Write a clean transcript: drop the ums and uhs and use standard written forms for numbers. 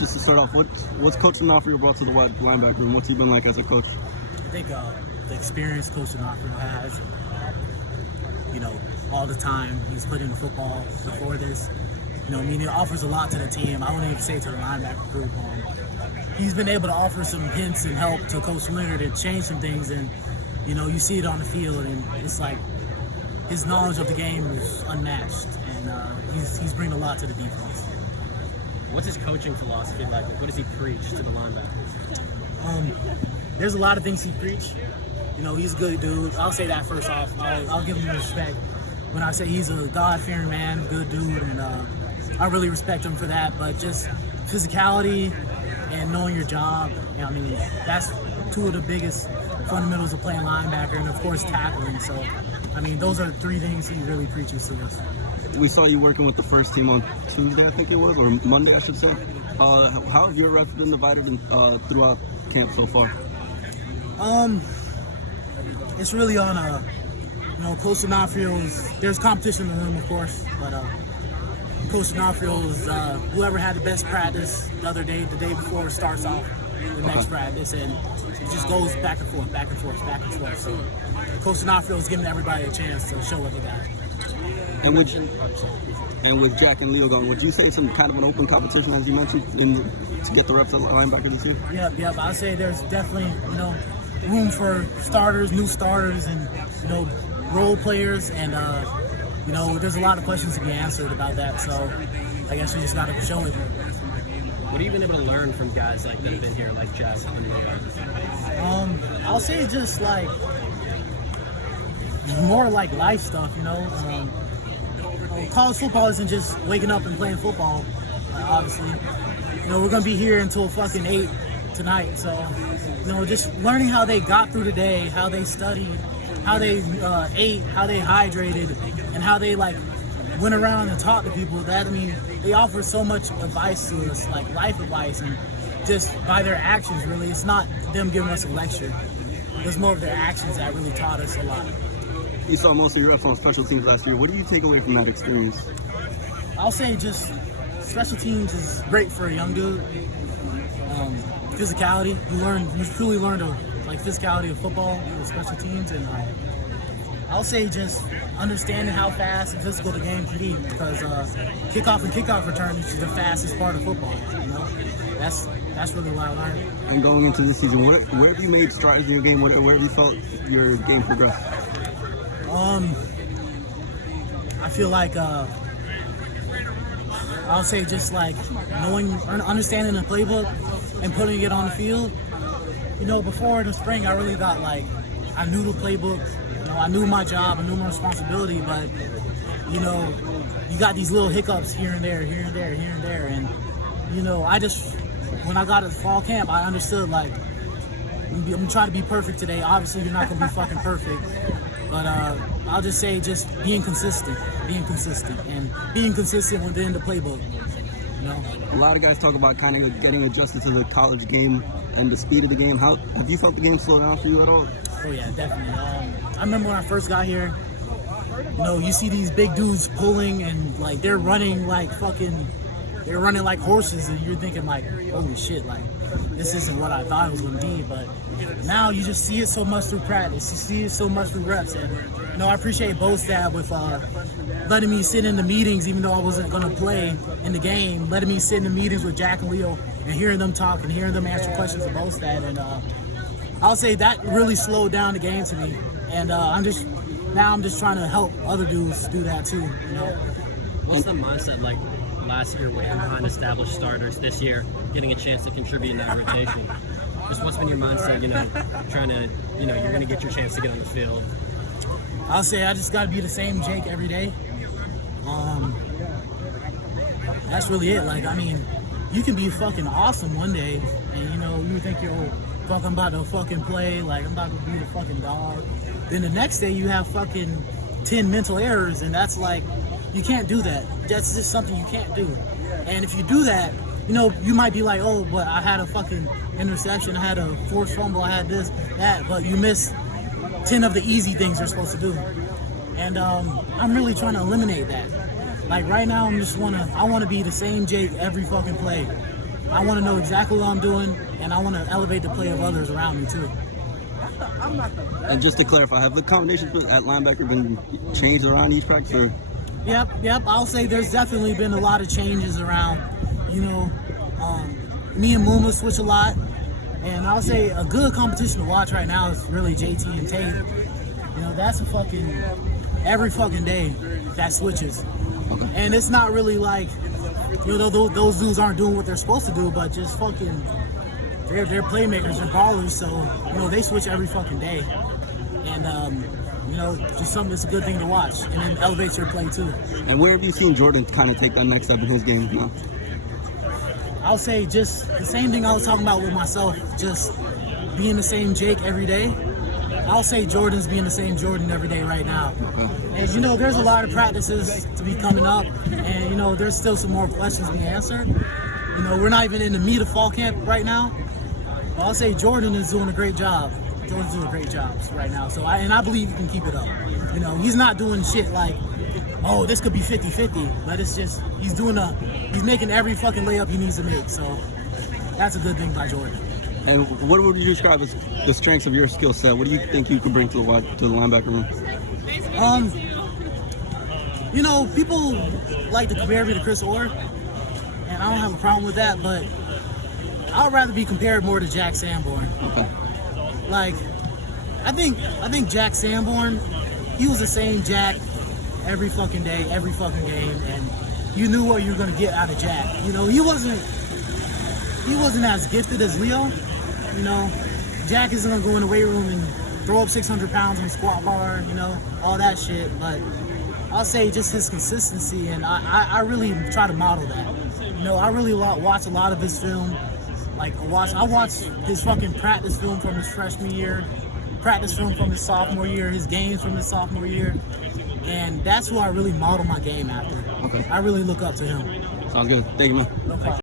just to start off, what's Coach D'Onofrio brought to the wide linebackers, and what's he been like as a coach? I think the experience Coach D'Onofrio has, all the time he's put into football before this. He offers a lot to the team. I won't even say to the linebacker group. He's been able to offer some hints and help to Coach Leonard and change some things, and you see it on the field, and it's like his knowledge of the game is unmatched, and he's bringing a lot to the defense. What's his coaching philosophy like? What does he preach to the linebackers? There's a lot of things he preach. He's a good dude. I'll say that first off. I'll give him respect when I say he's a God-fearing man, good dude, and I really respect him for that. But just physicality and knowing your job, that's two of the biggest fundamentals of playing linebacker, and of course tackling. So, those are three things he really preaches to us. We saw you working with the first team on Tuesday, I think it was, or Monday, I should say. How have your reps been divided throughout camp so far? It's really on Coach D'Onofrio's. There's competition in the room, of course, but Coach D'Onofrio's whoever had the best practice the day before starts off the next practice, and it just goes back and forth, back and forth, back and forth. So Coach D'Onofrio's giving everybody a chance to show what they got. And with Jack and Leo gone, would you say it's kind of an open competition, as you mentioned, to get the reps at linebacker this year? Yep. I'd say there's definitely, room for starters, new starters, and, role players, and, there's a lot of questions to be answered about that, so I guess we just got to show it. What have you been able to learn from guys that have been here, like Jack and Leo? I'll say just, more like life stuff, college football isn't just waking up and playing football, obviously. We're going to be here until fucking 8 tonight, so, just learning how they got through the day, how they studied, how they ate, how they hydrated, and how they, went around and talked to people. They offer so much advice to us, life advice, and just by their actions, really. It's not them giving us a lecture. It's more of their actions that really taught us a lot. You saw most of your reps on special teams last year. What do you take away from that experience? I'll say just special teams is great for a young dude. Physicality, you truly learn the physicality of football with special teams, and I'll say just understanding how fast and physical the game can be, because kickoff and kickoff return is the fastest part of football. That's really what I learned. And going into this season, where have you made strides in your game? Where have you felt your game progress? I feel like I'll say just understanding the playbook and putting it on the field. Before in the spring, I really got I knew the playbook. I knew my job, I knew my responsibility, but you got these little hiccups here and there, and when I got to fall camp, I understood I'm trying to be perfect today. Obviously, you're not gonna be fucking perfect, but I'll just say being consistent, and being consistent within the playbook. A lot of guys talk about kind of getting adjusted to the college game and the speed of the game. How have you felt the game slow down for you at all? Oh yeah, definitely. I remember when I first got here. You see these big dudes pulling, and they're running like horses, and you're thinking holy shit, this isn't what I thought it was gonna be. But now you just see it so much through practice, you see it so much through reps, and I appreciate both staff with letting me sit in the meetings, even though I wasn't gonna play in the game, letting me sit in the meetings with Jack and Leo and hearing them talk and hearing them answer questions of both staff, and I'll say that really slowed down the game to me, and I'm just trying to help other dudes do that too. What's the mindset like last year with behind established starters, this year getting a chance to contribute in that rotation? Just what's been your mindset, trying to, you're going to get your chance to get on the field? I'll say I just got to be the same Jake every day. That's really it. You can be fucking awesome one day, and you think I'm about to fucking play, I'm about to be the fucking dog. Then the next day you have fucking 10 mental errors, and that's you can't do that. That's just something you can't do. And if you do that, you might be oh, but I had a fucking interception, I had a forced fumble, I had this, that, but you missed 10 of the easy things you're supposed to do. And I'm really trying to eliminate that. Right now, I want to be the same Jake every fucking play. I want to know exactly what I'm doing, and I want to elevate the play of others around me too. And just to clarify, have the combinations at linebacker been changed around each practice? Or? Yep. I'll say there's definitely been a lot of changes around. You know, me and Muma switch a lot, and I'll say a good competition to watch right now is really JT and Tate. You know, that's a fucking every fucking day that switches, Okay. and it's not really like, you know, those dudes aren't doing what they're supposed to do, but just fucking they're playmakers, they're ballers, so you know they switch every fucking day, and you know, just something that's a good thing to watch, and then elevates your play too. And where have you seen Jordan kind of take that next step in his game now? I'll say just the same thing I was talking about with myself, just being the same Jake every day. I'll say Jordan's being the same Jordan every day right now. Okay. And you know, there's a lot of practices to be coming up, and you know, there's still some more questions to be answered. You know, we're not even in the meat of fall camp right now. But I'll say Jordan is doing a great job. Jordan's doing a great job right now. So I believe he can keep it up. You know, he's not doing shit like, oh, this could be 50-50, but it's just he's making every fucking layup he needs to make. So that's a good thing by Jordan. And what would you describe as the strengths of your skill set? What do you think you could bring to the linebacker room? You know, people like to compare me to Chris Orr, and I don't have a problem with that, but I'd rather be compared more to Jack Sanborn. Okay. Like, I think Jack Sanborn, he was the same Jack every fucking day, every fucking game, and you knew what you were gonna get out of Jack. You know, he wasn't as gifted as Leo. You know, Jack isn't gonna go in the weight room and throw up 600 pounds on the squat bar, you know, all that shit. But I'll say just his consistency, and I really try to model that. You know, I really watch a lot of his film. Like, I watched his fucking practice film from his freshman year, practice film from his sophomore year, his games from his sophomore year, and that's who I really model my game after. Okay. I really look up to him. Sounds good. Thank you, man. No problem.